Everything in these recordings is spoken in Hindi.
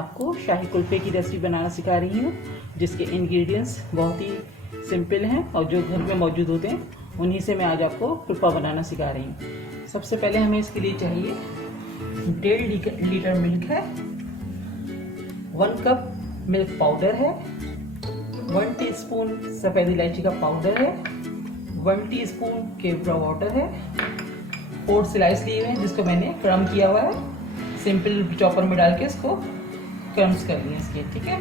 आपको शाही कुल्फ़े की रेसिपी बनाना सिखा रही हूँ, जिसके इंग्रेडिएंट्स बहुत ही सिंपल हैं और जो घर में मौजूद होते हैं उन्हीं से मैं आज आपको कुल्फ़ा बनाना सिखा रही हूँ। सबसे पहले हमें इसके लिए चाहिए 1.5 लीटर मिल्क है, 1 कप मिल्क पाउडर है, 1 टीस्पून सफ़ेद इलायची का पाउडर है, 1 टीस्पून केवड़ा वाटर है, 4 स्लाइस लिए हुए हैं जिसको मैंने क्रम किया हुआ है, सिंपल चॉपर में डाल के इसको क्रम्स कर लिए इसके, ठीक है।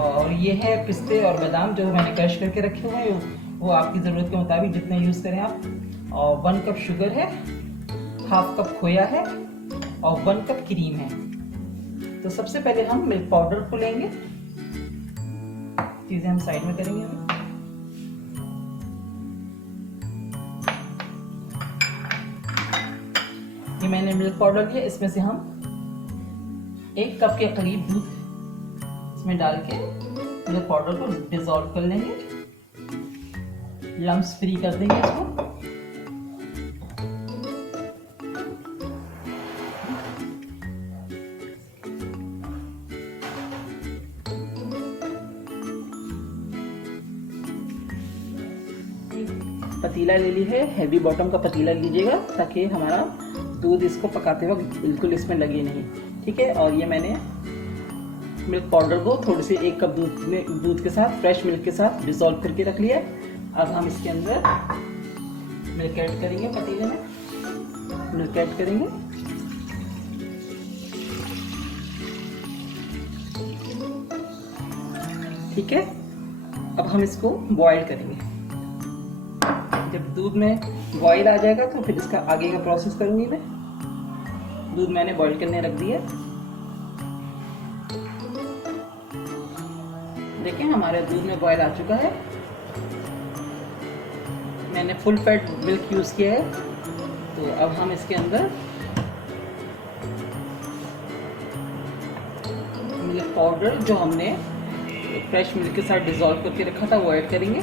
और ये है पिस्ते और बादाम जो मैंने क्रश करके रखे हुए हैं, वो आपकी ज़रूरत के मुताबिक जितने यूज़ करें आप। और 1 कप शुगर है, 1/2 कप खोया है और 1 कप क्रीम है। तो सबसे पहले हम मिल्क पाउडर को लेंगे, चीज़ें हम साइड में करेंगे अभी। ये मैंने मिल्क पाउडर लिया, इसमें से हम 1 कप के करीब दूध इसमें डाल के मिल्क पाउडर को डिसॉल्व कर लेंगे, लम्स फ्री कर देंगे इसको। पतीला ले ली है, हैवी बॉटम का पतीला लीजिएगा ताकि हमारा दूध इसको पकाते वक्त बिल्कुल इसमें लगे नहीं, ठीक है। और ये मैंने मिल्क पाउडर को थोड़ी सी 1 कप दूध के साथ, फ्रेश मिल्क के साथ डिसॉल्व करके रख लिया है। अब हम इसके अंदर मिल्क ऐड करेंगे, पतीले में मिल्क ऐड करेंगे। ठीक है, अब हम इसको बॉईल करेंगे। जब दूध में बॉईल आ जाएगा तो फिर इसका आगे का प्रोसेस करूंगी मैं। दूध मैंने बॉईल करने रख दिया। देखिए हमारे दूध में बॉईल आ चुका है। मैंने फुल फैट मिल्क यूज किया है। तो अब हम इसके अंदर मिल्क पाउडर जो हमने फ्रेश मिल्क के साथ डिसॉल्व करके रखा था वो ऐड करेंगे।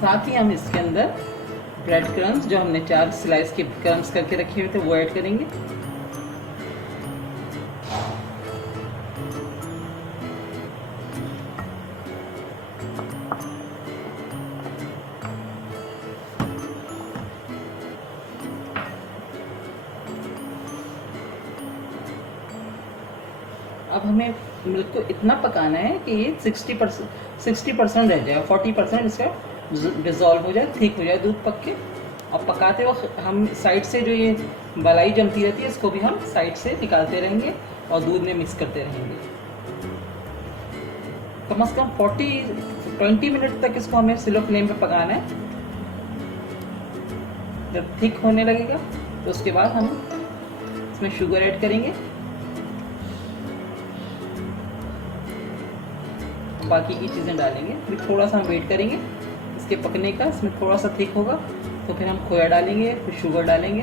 साथ ही हम इसके अंदर ब्रेड क्रम्स जो हमने 4 स्लाइस के क्रम्स करके रखे हुए थे वो ऐड करेंगे। अब हमें मिल्क को इतना पकाना है कि ये 60% रह जाए, 40% इसका डिसॉल्व हो जाए, ठीक हो जाए दूध पक के। और पकाते वक्त हम साइड से जो ये मलाई जमती रहती है इसको भी हम साइड से निकालते रहेंगे और दूध में मिक्स करते रहेंगे। कम से कम 20 मिनट तक इसको हमें स्लो फ्लेम पे पकाना है। जब थिक होने लगेगा तो उसके बाद हम इसमें शुगर ऐड करेंगे, बाकी की चीज़ें डालेंगे। फिर थोड़ा सा हम वेट करेंगे इसके पकने का, इसमें थोड़ा सा थिक होगा तो फिर हम खोया डालेंगे, फिर शुगर डालेंगे।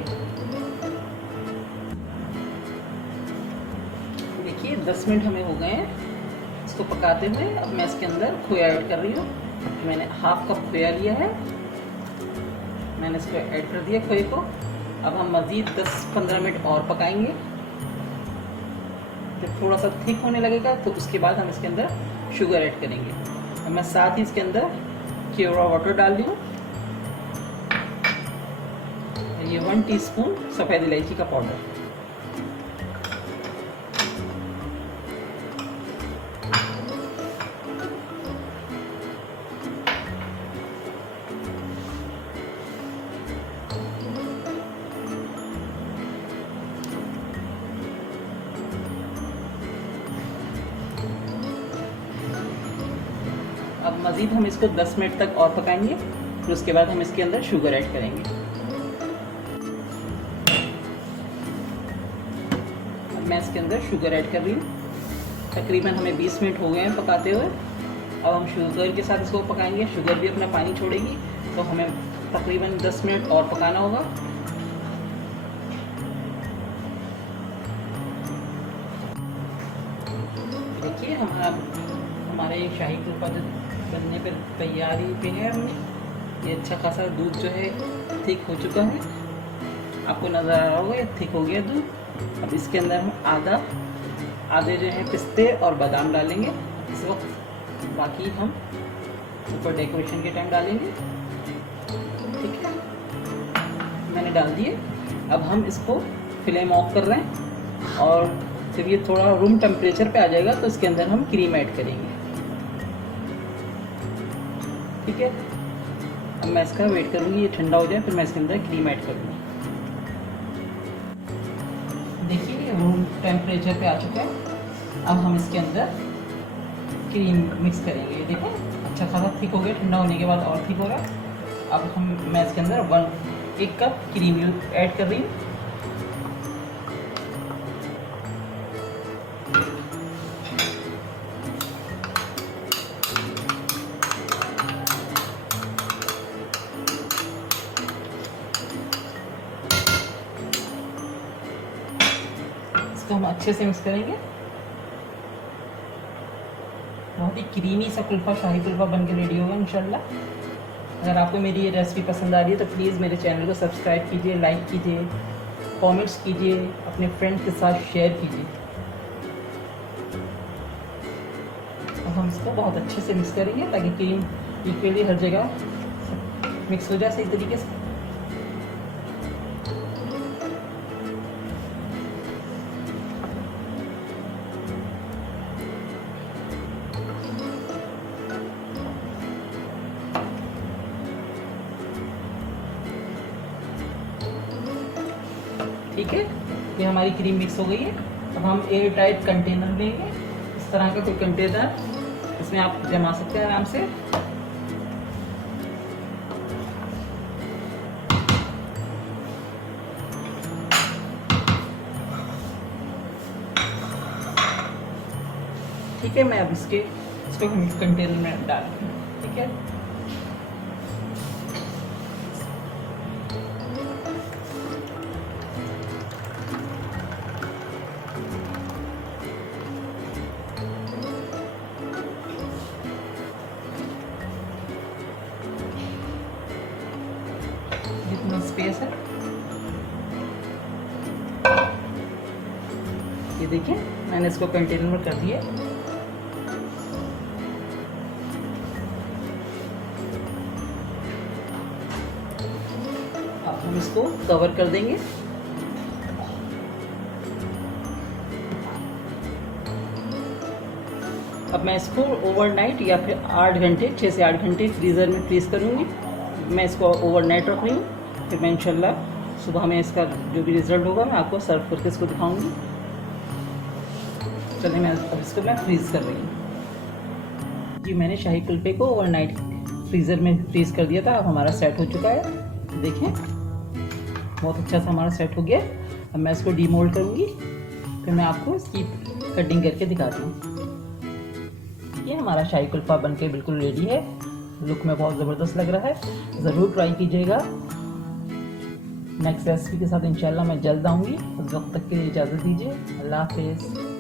देखिए 10 मिनट हमें हो गए हैं इसको पकाते हुए। अब मैं इसके अंदर खोया ऐड कर रही हूँ। मैंने 1/2 कप खोया लिया है, मैंने इसको ऐड कर दिया खोए को। अब हम मज़ीद 10-15 मिनट और पकाएंगे। जब थोड़ा सा थिक होने लगेगा तो उसके बाद हम इसके अंदर शुगर ऐड करेंगे। और मैं साथ ही इसके अंदर केवड़ा वाटर डाल रही हूँ। ये 1 टीस्पून सफ़ेद इलायची का पाउडर। अब मज़ीद हम इसको 10 मिनट तक और पकाएंगे, फिर उसके बाद हम इसके अंदर शुगर ऐड करेंगे। अब मैं इसके अंदर शुगर ऐड कर रही हूँ। तकरीबन हमें 20 मिनट हो गए हैं पकाते हुए। अब हम शुगर के साथ इसको पकाएंगे। शुगर भी अपना पानी छोड़ेगी तो हमें तकरीबन 10 मिनट और पकाना होगा। देखिए हमारे शाही कुलफा जो बनने पर तैयारी पे है, हमने ये अच्छा खासा दूध जो है थिक हो चुका है, आपको नज़र आ रहा होगा ये थिक हो गया दूध। अब इसके अंदर हम आधे जो है पिस्ते और बादाम डालेंगे इस वक्त, बाकी हम ऊपर डेकोरेशन के टाइम डालेंगे। ठीक है, मैंने डाल दिए। अब हम इसको फ्लेम ऑफ कर रहे हैं और जब ये थोड़ा रूम टेम्परेचर पे आ जाएगा तो इसके अंदर हम क्रीम ऐड करेंगे। ठीक है, अब मैं इसका वेट करूँगी ये ठंडा हो जाए, फिर मैं इसके अंदर क्रीम ऐड करूँगी। देखिए ये रूम टेम्परेचर पे आ चुका है। अब हम इसके अंदर क्रीम मिक्स करेंगे। ये देखें अच्छा खासा थिक हो गया, ठंडा होने के बाद और थिक हो रहा है। अब मैं इसके अंदर 1 कप क्रीम ऐड कर रही हूँ। इसको हम अच्छे से मिक्स करेंगे। बहुत ही क्रीमी सा कुल्फा, शाही कुल्फा बन के रेडी होगा इंशाल्लाह। अगर आपको मेरी ये रेसिपी पसंद आ रही है तो प्लीज़ मेरे चैनल को सब्सक्राइब कीजिए, लाइक कीजिए, कमेंट्स कीजिए, अपने फ्रेंड के साथ शेयर कीजिए। अब हम इसको बहुत अच्छे से मिक्स करेंगे ताकि क्रीम इक्वली हर जगह मिक्स हो जाए सही तरीके से। ठीक है, ये हमारी क्रीम मिक्स हो गई है। अब हम एयर टाइट कंटेनर लेंगे, इस तरह का कोई कंटेनर, इसमें आप जमा सकते हैं आराम से। ठीक है, मैं अब इसको कंटेनर में डाल दूँ। ठीक है, जितना स्पेस है ये देखिए मैंने इसको कंटेनर में कर दिया। अब हम इसको कवर कर देंगे। अब मैं इसको ओवरनाइट या फिर 8 घंटे 6 से 8 घंटे फ्रीज़र में फ्रीज़ करूँगी। मैं इसको ओवरनाइट रख रही हूँ, फिर मैं इंशाल्लाह सुबह में इसका जो भी रिज़ल्ट होगा मैं आपको सर्व करके इसको दिखाऊंगी। चलिए मैं अब इसको फ्रीज़ कर रही हूँ। जी मैंने शाही कुल्फे को ओवरनाइट फ्रीज़र में फ्रीज़ कर दिया था। अब हमारा सेट हो चुका है, देखें बहुत अच्छा सा हमारा सेट हो गया। अब मैं इसको डीमोल्ड करूँगी, फिर मैं आपको इसकी कटिंग करके दिखाती हूँ। ये हमारा शाही कुल्फा बनके बिल्कुल रेडी है, लुक में बहुत ज़बरदस्त लग रहा है। ज़रूर ट्राई कीजिएगा। नेक्स्ट रेसिपी के साथ इंशाल्लाह मैं जल्द आऊँगी। उस वक्त तक के लिए इजाज़त दीजिए। अल्लाह हाफ़िज़।